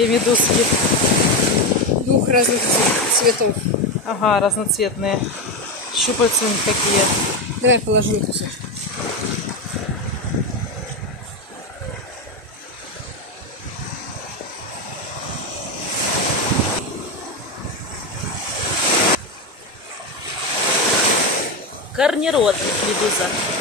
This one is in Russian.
маленькие медузки. Двух разных цветов. Ага, разноцветные. Щупальца у них какие. Давай положу их все. Корнеродных медуза.